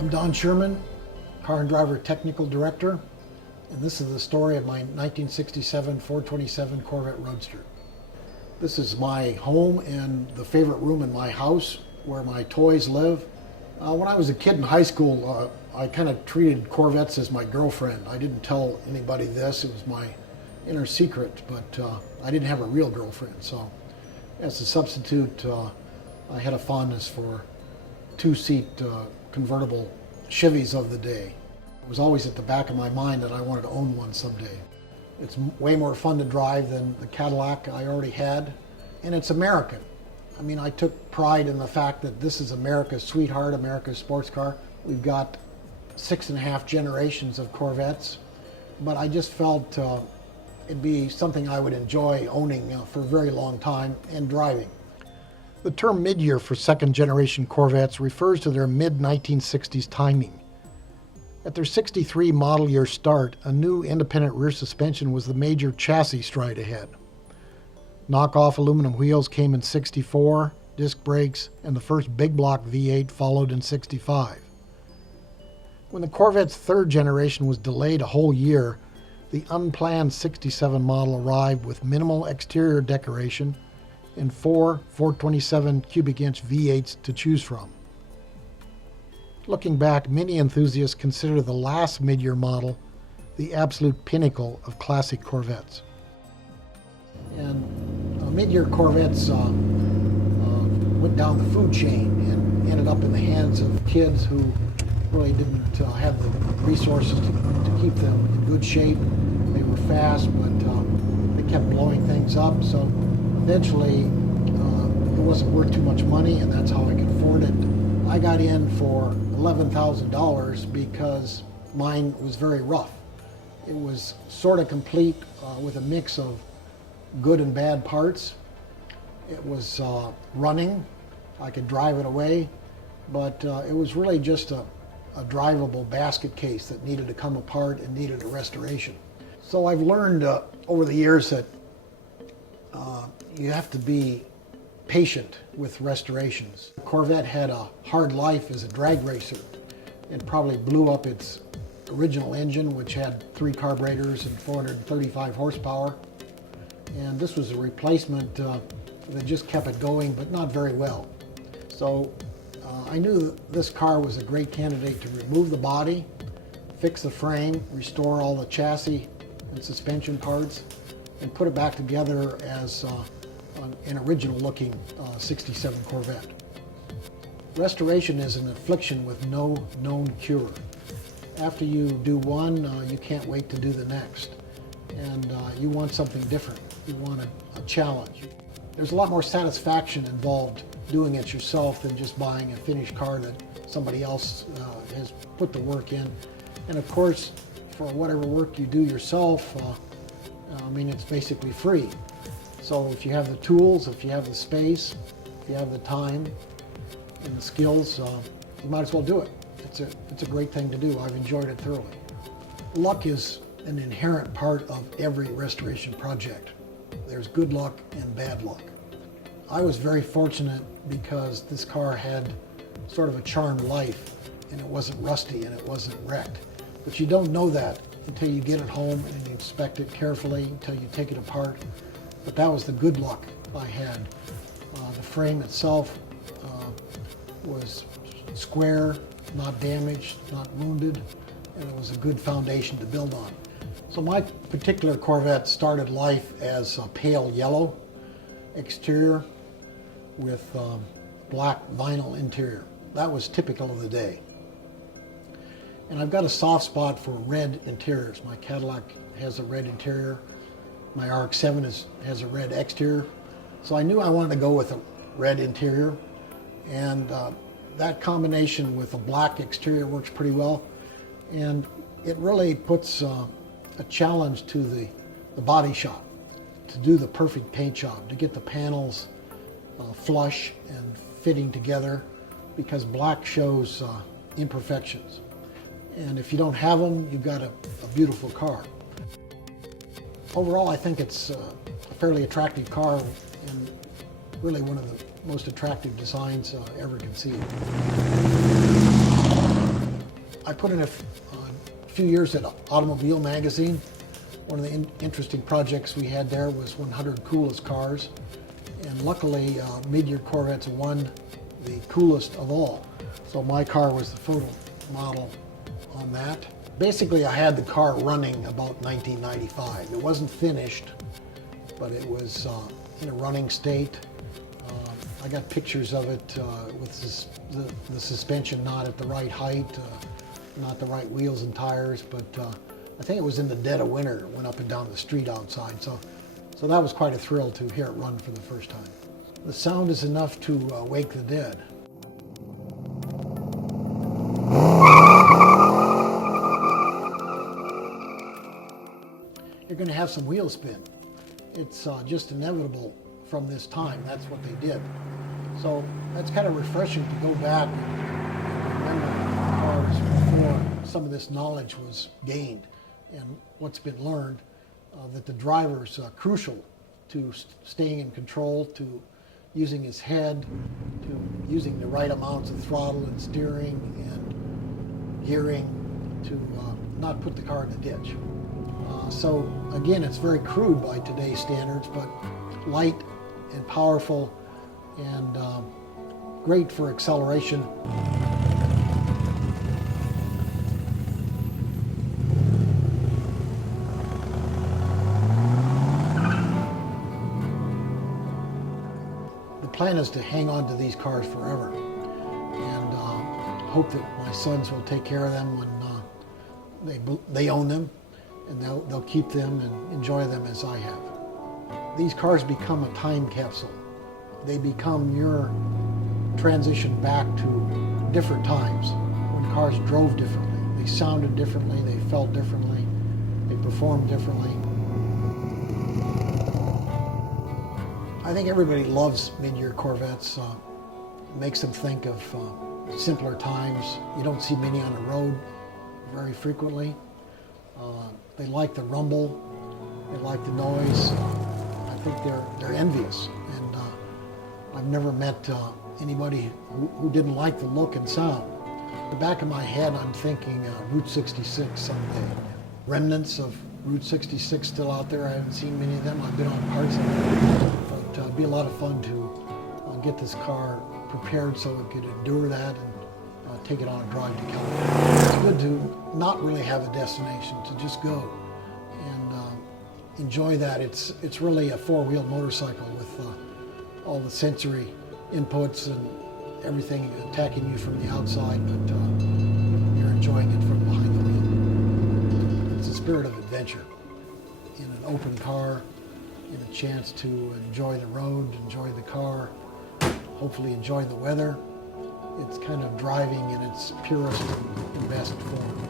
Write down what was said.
I'm Don Sherman, Car and Driver Technical Director, and this is the story of my 1967 427 Corvette Roadster. This is my home and the favorite room in my house where my toys live. When I was a kid in high school, I kind of treated Corvettes as my girlfriend. I didn't tell anybody this, it was my inner secret, but I didn't have a real girlfriend. So as a substitute, I had a fondness for two-seat convertible Chevys of the day. It was always at the back of my mind that I wanted to own one someday. It's way more fun to drive than the Cadillac I already had, and it's American. I mean, I took pride in the fact that this is America's sweetheart, America's sports car. We've got 6.5 generations of Corvettes, but I just felt it'd be something I would enjoy owning for a very long time and driving. The term mid-year for second-generation Corvettes refers to their mid-1960s timing. At their 63 model year start, a new independent rear suspension was the major chassis stride ahead. Knockoff aluminum wheels came in 64, disc brakes, and the first big block V8 followed in 65. When the Corvette's third generation was delayed a whole year, the unplanned 67 model arrived with minimal exterior decoration and 4 427 cubic inch V8s to choose from. Looking back, many enthusiasts consider the last mid-year model the absolute pinnacle of classic Corvettes. And mid-year Corvettes went down the food chain and ended up in the hands of kids who really didn't have the resources to keep them in good shape. They were fast, but they kept blowing things up. So eventually, it wasn't worth too much money, and that's how I could afford it. I got in for $11,000 because mine was very rough. It was sort of complete with a mix of good and bad parts. It was running. I could drive it away, but it was really just a drivable basket case that needed to come apart and needed a restoration. So I've learned over the years that you have to be patient with restorations. Corvette had a hard life as a drag racer. It probably blew up its original engine, which had 3 carburetors and 435 horsepower. And this was a replacement that just kept it going, but not very well. So I knew that this car was a great candidate to remove the body, fix the frame, restore all the chassis and suspension parts, and put it back together as an original looking 67 Corvette. Restoration is an affliction with no known cure. After you do one, you can't wait to do the next. And you want something different. You want a challenge. There's a lot more satisfaction involved doing it yourself than just buying a finished car that somebody else has put the work in. And of course, for whatever work you do yourself, I mean, it's basically free. So if you have the tools, if you have the space, if you have the time and the skills, you might as well do it. It's a great thing to do. I've enjoyed it thoroughly. Luck is an inherent part of every restoration project. There's good luck and bad luck. I was very fortunate because this car had sort of a charmed life, and it wasn't rusty and it wasn't wrecked. But you don't know that until you get it home and you inspect it carefully, until you take it apart. But that was the good luck I had. The frame itself was square, not damaged, not wounded, and it was a good foundation to build on. So my particular Corvette started life as a pale yellow exterior with black vinyl interior. That was typical of the day. And I've got a soft spot for red interiors. My Cadillac has a red interior. My RX-7 has a red exterior. So I knew I wanted to go with a red interior. And that combination with a black exterior works pretty well. And it really puts a challenge to the body shop to do the perfect paint job, to get the panels flush and fitting together, because black shows imperfections. And if you don't have them, you've got a beautiful car. Overall, I think it's a fairly attractive car and really one of the most attractive designs ever conceived. I put in a few years at Automobile magazine. One of the interesting projects we had there was 100 coolest cars. And luckily, mid-year Corvettes won the coolest of all. So my car was the photo model on that. Basically, I had the car running about 1995. It wasn't finished, but it was in a running state. I got pictures of it with the suspension not at the right height, not the right wheels and tires, but I think it was in the dead of winter. It went up and down the street outside. So that was quite a thrill to hear it run for the first time. The sound is enough to wake the dead. You're going to have some wheel spin. It's just inevitable from this time. That's what they did. So that's kind of refreshing to go back and remember cars before some of this knowledge was gained and what's been learned, that the driver's crucial to staying in control, to using his head, to using the right amounts of throttle and steering and gearing to not put the car in the ditch. So again, it's very crude by today's standards, but light and powerful and great for acceleration. The plan is to hang on to these cars forever and hope that my sons will take care of them when they own them, and they'll keep them and enjoy them as I have. These cars become a time capsule. They become your transition back to different times when cars drove differently. They sounded differently, they felt differently, they performed differently. I think everybody loves mid-year Corvettes. It makes them think of simpler times. You don't see many on the road very frequently. They like the rumble, they like the noise. I think they're envious, and I've never met anybody who didn't like the look and sound. In the back of my head, I'm thinking Route 66 someday. Remnants of Route 66 still out there. I haven't seen many of them. I've been on parts of it, but it'd be a lot of fun to get this car prepared so it could endure that and take it on a drive to California. It's good to not really have a destination, to just go and enjoy that. It's really a four-wheel motorcycle with all the sensory inputs and everything attacking you from the outside, but you're enjoying it from behind the wheel. It's a spirit of adventure in an open car, in a chance to enjoy the road, enjoy the car, hopefully enjoy the weather. It's kind of driving in its purest and best form.